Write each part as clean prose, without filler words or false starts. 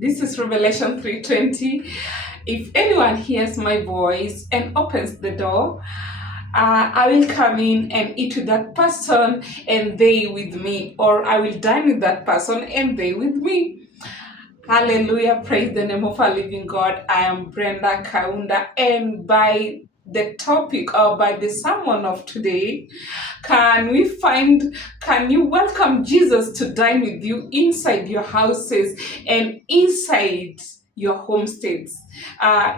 This is Revelation 3:20. If anyone hears my voice and opens the door, I will come in and eat with that person and they with me, or I will dine with that person and they with me. Hallelujah. Praise the name of our living God. I am Brenda Kaunda, and by the topic or by the sermon of today, can you welcome Jesus to dine with you inside your houses and inside your homesteads?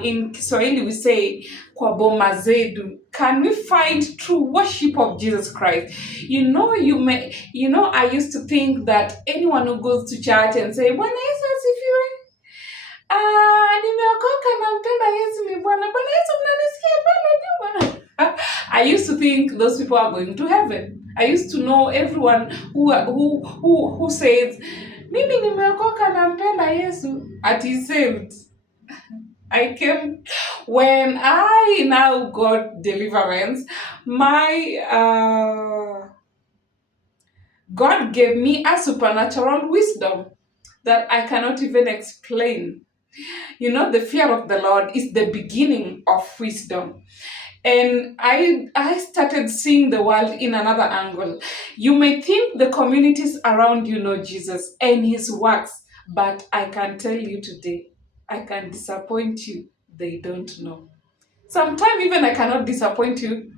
In Kiswahili we say kwa boma zetu. Can we find true worship of Jesus Christ? I used to think that anyone who goes to church and say Bwana Yesu asifiwe, nimeokoka nampenda Yesu ni Bwana. Bwana Yesu mnanisikia pale nyuma? I used to think those people are going to heaven. I used to know everyone who says mimi nimeokoka nampenda Yesu at is saved. I came when I now got deliverance. God gave me a supernatural wisdom that I cannot even explain. The fear of the Lord is the beginning of wisdom. And I started seeing the world in another angle. You may think the communities around you know Jesus and his works, but I can tell you today, I can disappoint you, they don't know. Sometimes even I cannot disappoint you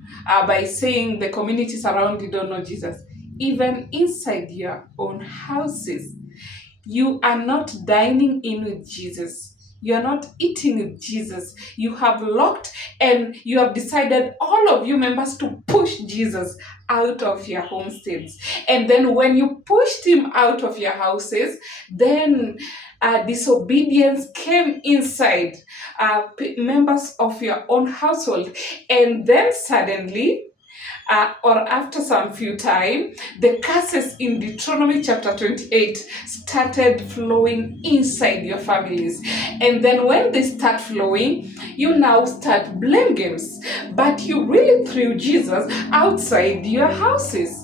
by saying the communities around you don't know Jesus. Even inside your own houses, you are not dining in with Jesus. You are not eating with Jesus. You have locked and you have decided, all of you members, to push Jesus out of your homesteads. And then when you pushed him out of your houses, then disobedience came inside members of your own household. And then suddenly, or after some few time, the curses in Deuteronomy chapter 28 started flowing inside your families. And then when they start flowing, you now start blame games. But you really threw Jesus outside your houses,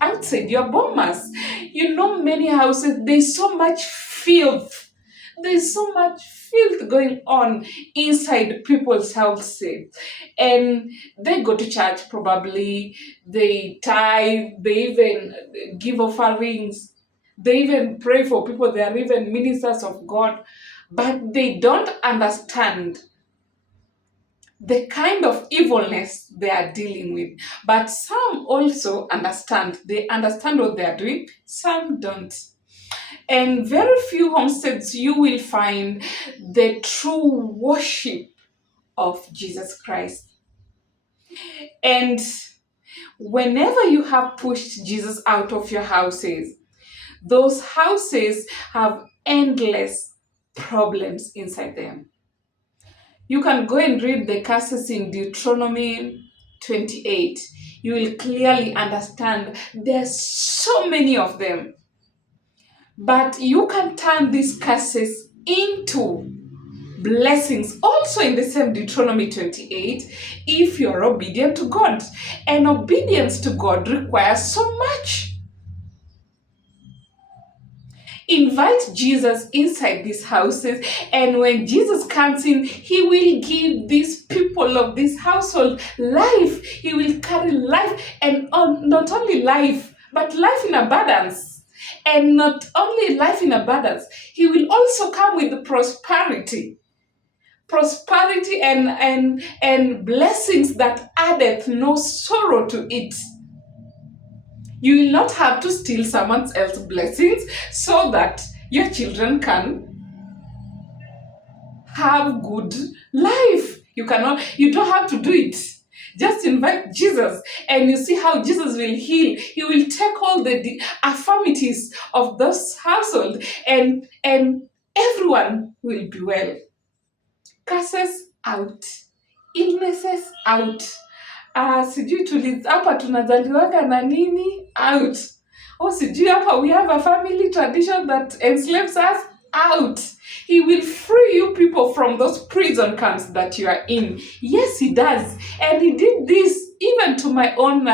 outside your bomas. Many houses, there's so much filth. There's so much filth going on inside people's houses. And they go to church probably, they tithe, they even give offerings, they even pray for people, they are even ministers of God, but they don't understand the kind of evilness they are dealing with. But some also understand. They understand what they are doing, some don't. And very few homesteads you will find the true worship of Jesus Christ. And whenever you have pushed Jesus out of your houses, those houses have endless problems inside them. You can go and read the curses in Deuteronomy 28. You will clearly understand there's so many of them. But you can turn these curses into blessings also in the same Deuteronomy 28 if you're obedient to God. And obedience to God requires so much. Invite Jesus inside these houses, and when Jesus comes in, he will give these people of this household life. He will carry life, and not only life, but life in abundance. And not only life in abundance, he will also come with prosperity. Prosperity and blessings that addeth no sorrow to it. You will not have to steal someone else's blessings so that your children can have good life. You don't have to do it. Just invite Jesus and you see how Jesus will heal. He will take all the affirmities of this household and everyone will be well. Curses out. Illnesses out. Sijui hapa tunazaliwaga na nini out. Sijui hapa we have a family tradition that enslaves us out. He will free you people from those prison camps that you are in. Yes, he does. And he did this even to my own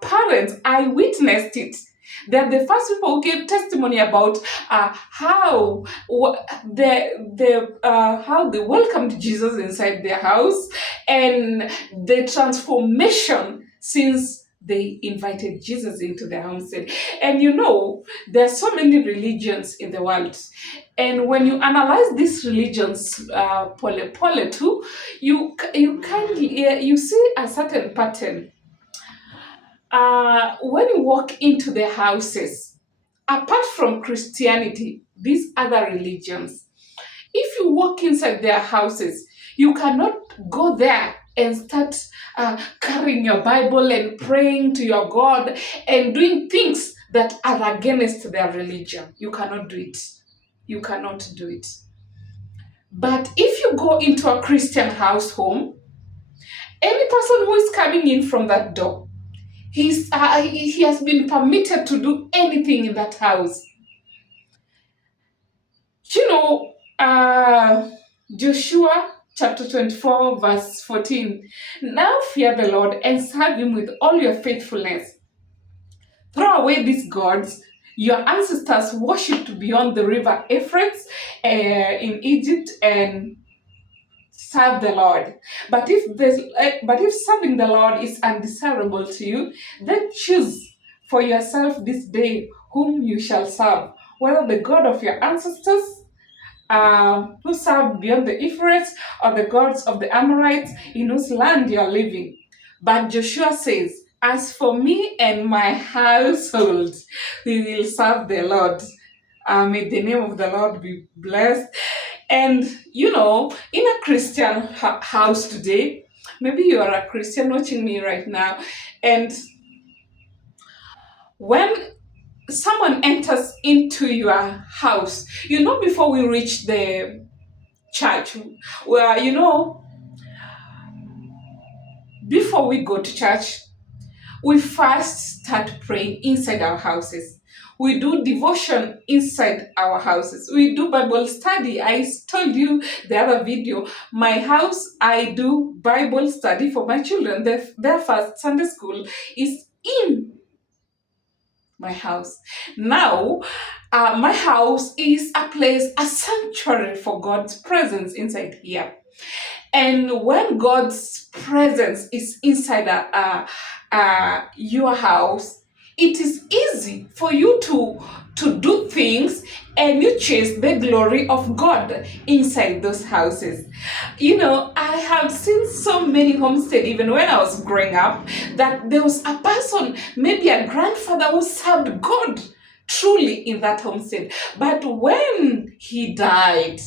parents. I witnessed it. They're the first people who gave testimony about how how they welcomed Jesus inside their house, and the transformation since they invited Jesus into their homestead. And there are so many religions in the world. And when you analyze these religions, pole too, you kindly you see a certain pattern. When you walk into their houses, apart from Christianity, these other religions, if you walk inside their houses, you cannot go there and start carrying your Bible and praying to your God and doing things that are against their religion. You cannot do it. You cannot do it. But if you go into a Christian house home, any person who is coming in from that door, he has been permitted to do anything in that house. You know, Joshua chapter 24, verse 14. Now fear the Lord and serve him with all your faithfulness. Throw away these gods your ancestors worshipped beyond the river Euphrates in Egypt, and serve the Lord. But if serving the Lord is undesirable to you, then choose for yourself this day whom you shall serve, whether the God of your ancestors who served beyond the Euphrates, or the gods of the Amorites in whose land you are living. But Joshua says, as for me and my household, we will serve the Lord. May the name of the Lord be blessed. And in a Christian house today, maybe you are a Christian watching me right now, and when someone enters into your house, before we reach the church, where before we go to church, we first start praying inside our houses. We do devotion inside our houses. We do Bible study. I told you the other video, my house, I do Bible study for my children. Their first Sunday school is in my house. Now, my house is a sanctuary for God's presence inside here. And when God's presence is inside your house, it is easy for you to do things, and you chase the glory of God inside those houses. I have seen so many homestead, even when I was growing up, that there was a person, maybe a grandfather, who served God truly in that homestead. But when he died,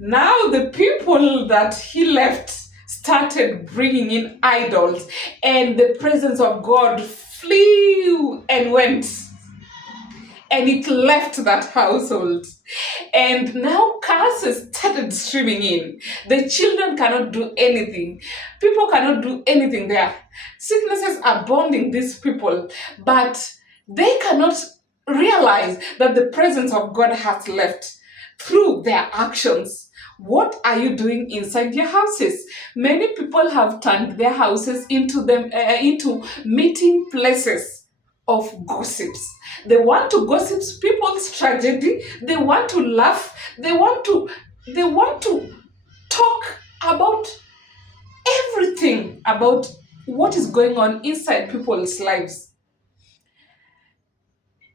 now the people that he left started bringing in idols, and the presence of God flew and went, and it left that household. And now curses started streaming in. The children cannot do anything. People cannot do anything there. Sicknesses are bonding these people, but they cannot realize that the presence of God has left through their actions. What are you doing inside your houses? Many people have turned their houses into meeting places of gossips. They want to gossip people's tragedy. They want to laugh. They want to talk about everything about what is going on inside people's lives.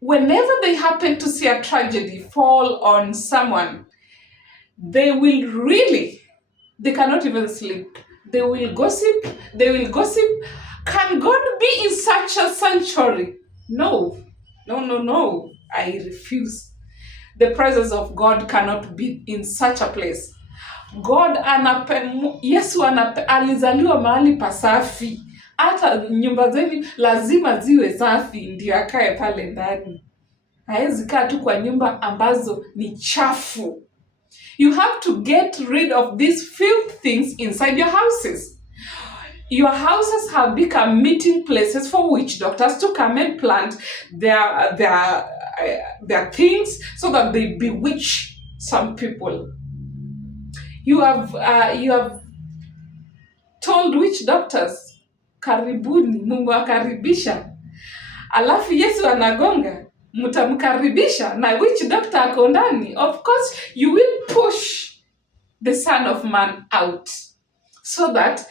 Whenever they happen to see a tragedy fall on someone, they cannot even sleep. They will gossip. Can God be in such a sanctuary? No. No. I refuse. The presence of God cannot be in such a place. Yesu alizaliwa mahali pasafi. Hata nyumba zenu lazima ziwe safi ndio akae pale ndani. Haezi kaa tu kwa nyumba ambazo ni chafu. You have to get rid of these filth things inside your houses. Your houses have become meeting places for witch doctors to come and plant their things so that they bewitch some people. You have told witch doctors, karibuni, Mungu akaribisha. alafu Yesu anagonga, mtamkaribisha na witch doctor ako ndani? Of course you will push the Son of Man out so that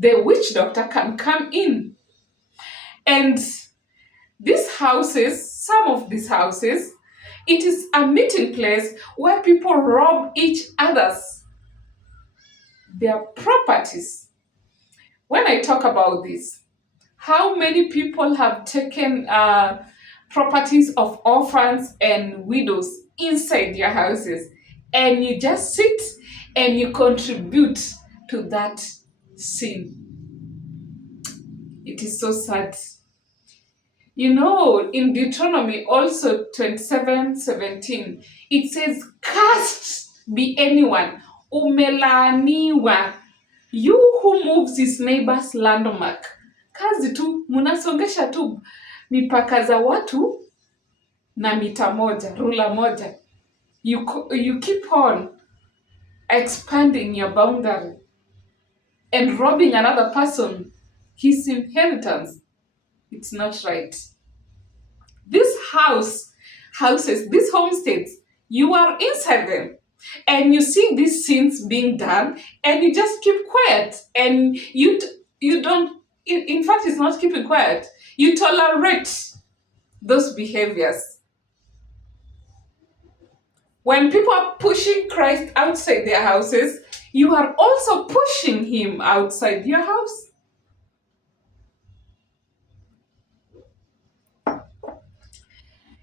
the witch doctor can come in. And these houses, some of these houses, it is a meeting place where people rob each other's their properties. When I talk about this, how many people have taken properties of orphans and widows inside their houses, and you just sit and you contribute to that sin? It is so sad. You know, in Deuteronomy also 27:17, it says, "Cursed be anyone, umelaaniwa, you who moves his neighbor's landmark." Kazi tu, munasongesha tu mipaka za watu na mita moja, rula moja. You keep on expanding your boundary and robbing another person his inheritance. It's not right. These houses, these homesteads, you are inside them and you see these sins being done and you just keep quiet, and you don't, in fact, it's not keeping quiet. You tolerate those behaviors. When people are pushing Christ outside their houses, you are also pushing him outside your house.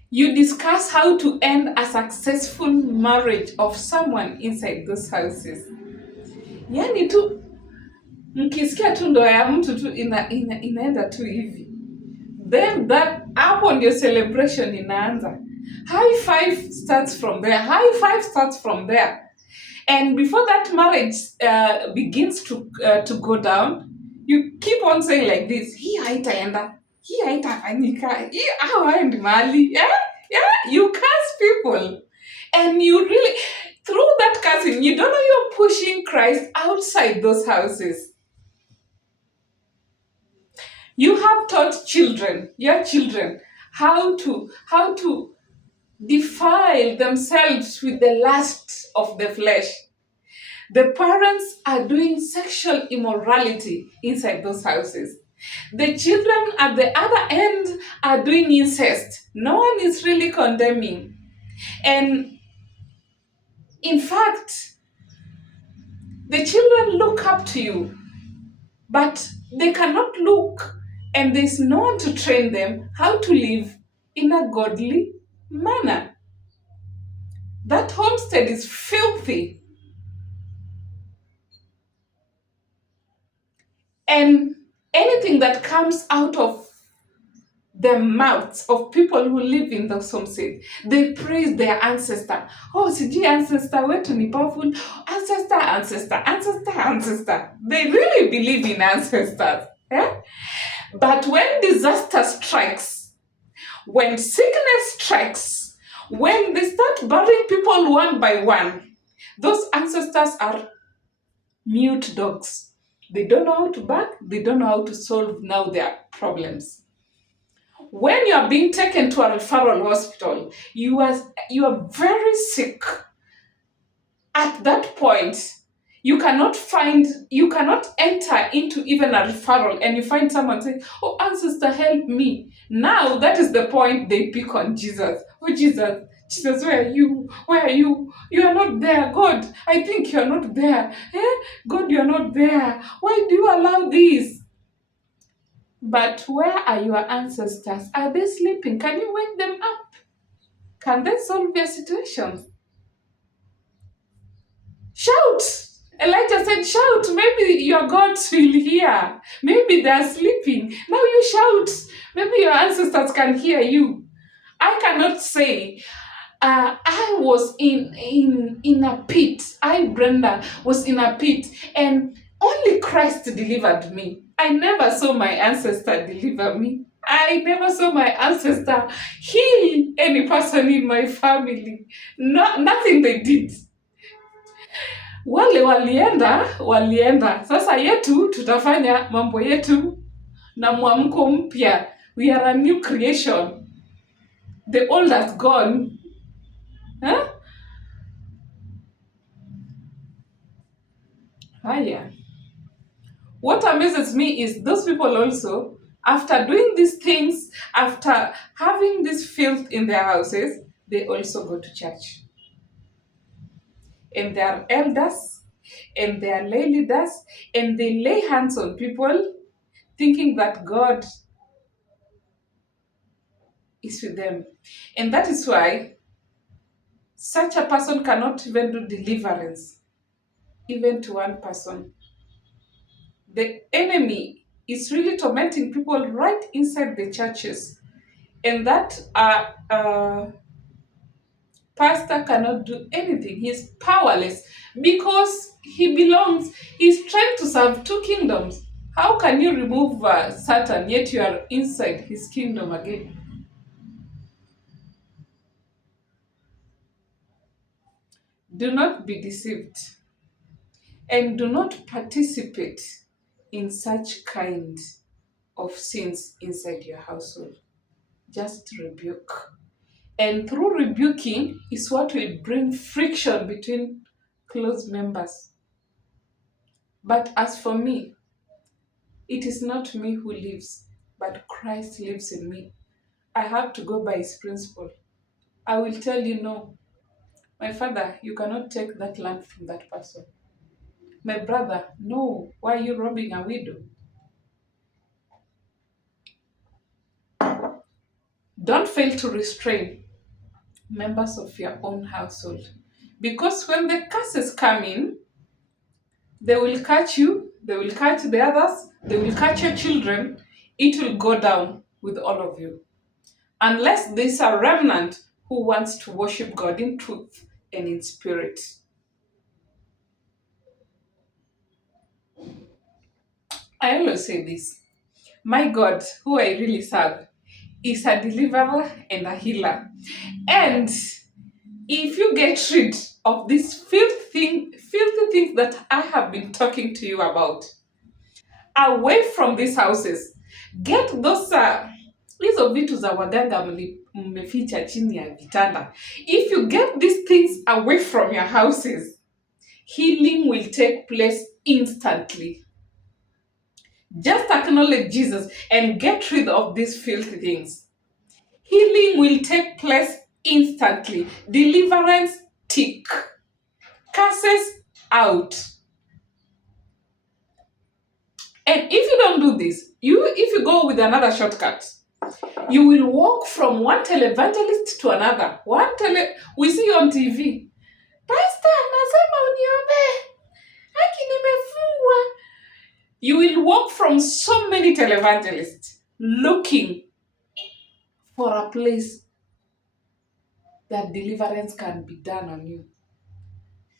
You discuss how to end a successful marriage of someone inside those houses. Yani tu mkisikia tu ndoa ya mtu tu inaenda tu hivi, then that hapo ndio celebration inaanza. High five starts from there. High five starts from there. And before that marriage begins to go down, you keep on saying like this, hii haitaenda, hii haitafanyika, hii hawaendi mahali. Yeah, you curse people. And you really, through that cursing, you don't know you're pushing Christ outside those houses. You have taught your children, how to defile themselves with the lust of the flesh. The parents are doing sexual immorality inside those houses. The children at the other end are doing incest. No one is really condemning. And in fact, the children look up to you, but they cannot look, and there's no one to train them how to live in a godly manner. That homestead is filthy. And anything that comes out of the mouths of people who live in those homesteads, they praise their ancestor. Oh, siji ancestor wetu ni powerful. Ancestor. They really believe in ancestors. Yeah? But when disaster strikes, when sickness strikes, when they start burying people one by one, those ancestors are mute dogs. They don't know how to bark. They don't know how to solve now their problems. When you are being taken to a referral hospital, you are very sick. At that point, you cannot enter into even a referral and you find someone saying, "Oh, ancestor, help me." Now that is the point they pick on Jesus. "Oh, Jesus, where are you? Where are you? You are not there. God, I think you are not there. God, you are not there. Why do you allow this?" But where are your ancestors? Are they sleeping? Can you wake them up? Can they solve their situations? Shout! Elijah said, "Shout. Maybe your gods will hear. Maybe they are sleeping. Now you shout. Maybe your ancestors can hear you." I cannot say, I was in a pit. Brenda, was in a pit, and only Christ delivered me. I never saw my ancestor deliver me. I never saw my ancestor heal any person in my family. Nothing they did. Wale walienda. Sasa yetu tutafanya mambo yetu na mwamko mpya. We are a new creation. The old has gone. Huh? Ah, yeah. What amazes me is those people also, after doing these things, after having this filth in their houses, they also go to church. And they are elders, and they are lay leaders, and they lay hands on people, thinking that God is with them. And that is why such a person cannot even do deliverance, even to one person. The enemy is really tormenting people right inside the churches, and that pastor cannot do anything. He's powerless because he belongs, he's trying to serve two kingdoms. How can you remove Satan yet you are inside his kingdom again? Do not be deceived and do not participate in such kind of sins inside your household. Just rebuke. And through rebuking is what will bring friction between close members. But as for me, it is not me who lives, but Christ lives in me. I have to go by his principle. I will tell you no. My father, you cannot take that land from that person. My brother, no. Why are you robbing a widow? Don't fail to restrain members of your own household. Because when the curses come in, they will catch you, they will catch the others, they will catch your children. It will go down with all of you. Unless there's a remnant who wants to worship God in truth and in spirit. I always say this: my God, who I really serve, is a deliverer and a healer. And if you get rid of these filthy things that I have been talking to you about, away from these houses, get those hizo vitu za waganga mmeficha chini ya vitanda. If you get these things away from your houses, healing will take place instantly. Just acknowledge Jesus and get rid of these filthy things. Healing will take place instantly. Deliverance tick. Curses out. And if you don't do this, if you go with another shortcut, you will walk from one televangelist to another. We see on TV. Pastor, nasema uniombee. Haki nimefungwa. You will walk from so many televangelists looking for a place that deliverance can be done on you.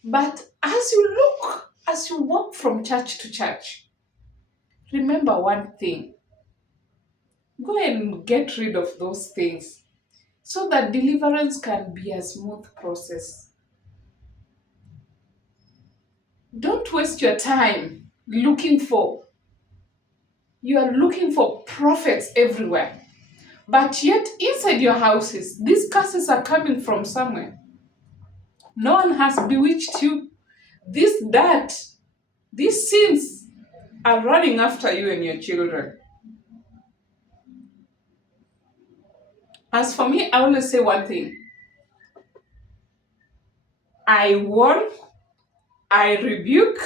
But as you walk from church to church, remember one thing. Go and get rid of those things so that deliverance can be a smooth process. Don't waste your time you are looking for prophets everywhere. But yet inside your houses, these curses are coming from somewhere. No one has bewitched you. These sins are running after you and your children. As for me, I always say one thing. I warn, I rebuke,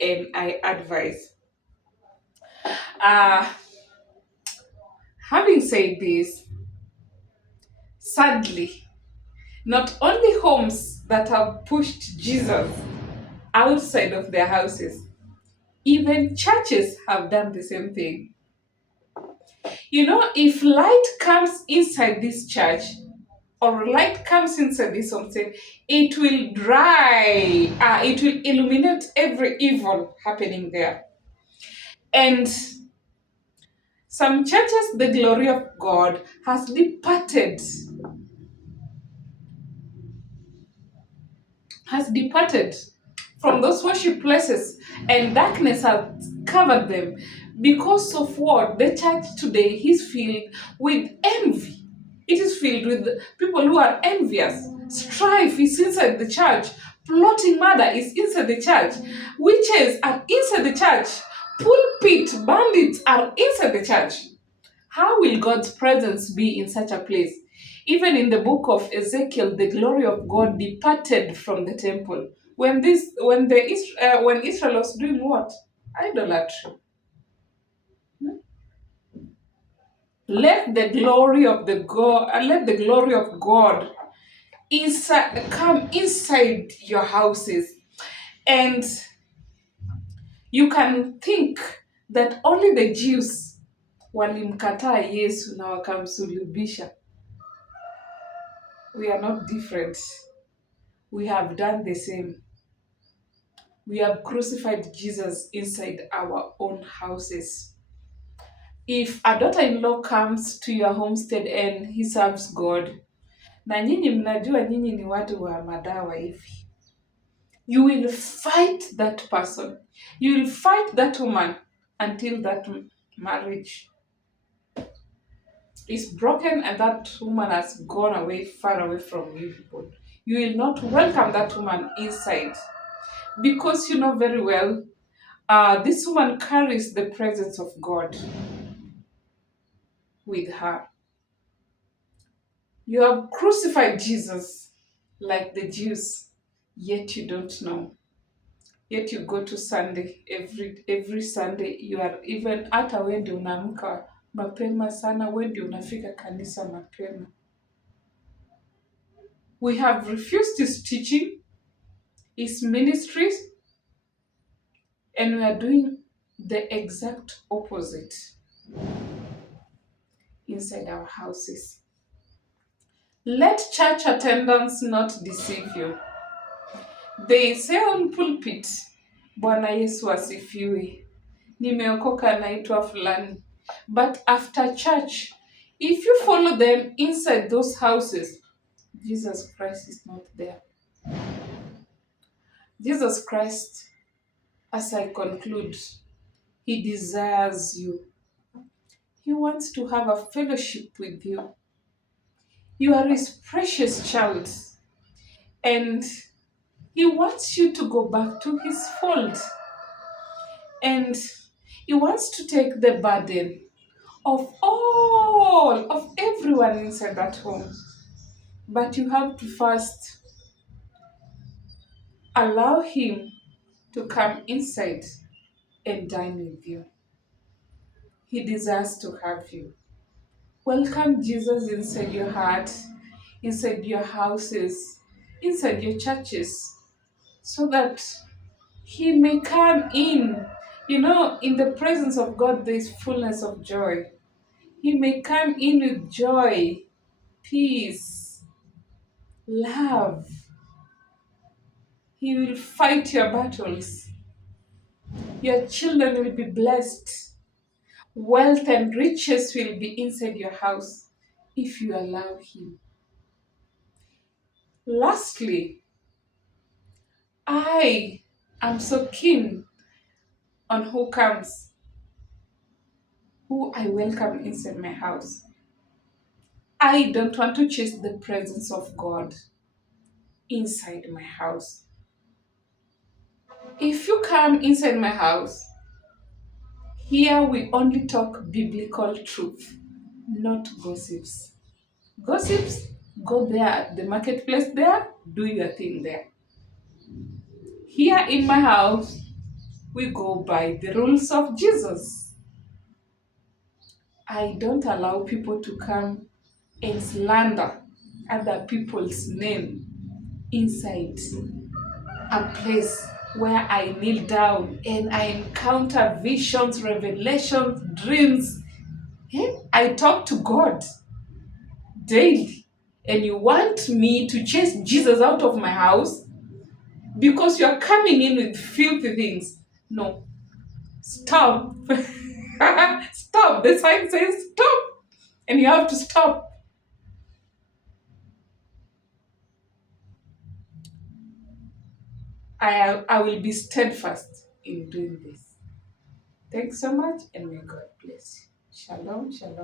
and I advise. Uh, Having said this, sadly, not only homes that have pushed Jesus outside of their houses, even churches have done the same thing. You know, if light comes inside this church or light comes inside this homestead, it will it will illuminate every evil happening there. And some churches, the glory of God has departed from those worship places, and darkness has covered them. Because of what? The church today is filled with envy. It is filled with people who are envious. Strife is inside the church. Plotting murder is inside the church. Witches are inside the church. Pulpit bandits are inside the church. How will God's presence be in such a place? Even in the book of Ezekiel, the glory of God departed from the temple. When Israel was doing what? Idolatry. Let the glory of God inside come inside your houses. And you can think that only the Jews walimkataa Yesu na wakamsulubisha. We are not different. We have done the same. We have crucified Jesus inside our own houses. If a daughter-in-law comes to your homestead and he serves God, na nyinyi mnajua nyinyi ni watu wa madawa hivi, you will fight that person. You will fight that woman until that marriage is broken and that woman has gone away, far away from you people. You will not welcome that woman inside because you know very well this woman carries the presence of God with her. You have crucified Jesus like the Jews, yet you don't know. Yet you go to Sunday every Sunday. You are even hata wewe ndio unaamka mapema sana, wewe ndio unafika kanisa mapema. We have refused his teaching, his ministries, and we are doing the exact opposite inside our houses. Let church attendance not deceive you. They say on pulpit, Bwana Yesu asifiwe. Nimeokoka naitwa fulani. But after church, if you follow them inside those houses, Jesus Christ is not there. Jesus Christ, as I conclude, he desires you. He wants to have a fellowship with you. You are his precious child. And he wants you to go back to his fold. And he wants to take the burden of everyone inside that home. But you have to first allow him to come inside and dine with you. He desires to have you. Welcome Jesus inside your heart, inside your houses, inside your churches, so that he may come in. You know, in the presence of God, there is fullness of joy. He may come in with joy, peace, love. He will fight your battles. Your children will be blessed. Wealth and riches will be inside your house if you allow him. Lastly, I am so keen on who comes, who I welcome inside my house. I don't want to chase the presence of God inside my house. If you come inside my house, here we only talk biblical truth, not gossips. Gossips, go there at the marketplace there, do your thing there. Here in my house, we go by the rules of Jesus. I don't allow people to come and slander other people's name inside a place where I kneel down and I encounter visions, revelations, dreams. I talk to God daily. And you want me to chase Jesus out of my house because you are coming in with filthy things? No. Stop. Stop. The sign says stop. And you have to stop. I will be steadfast in doing this. Thanks so much, and may God bless you. Shalom, shalom.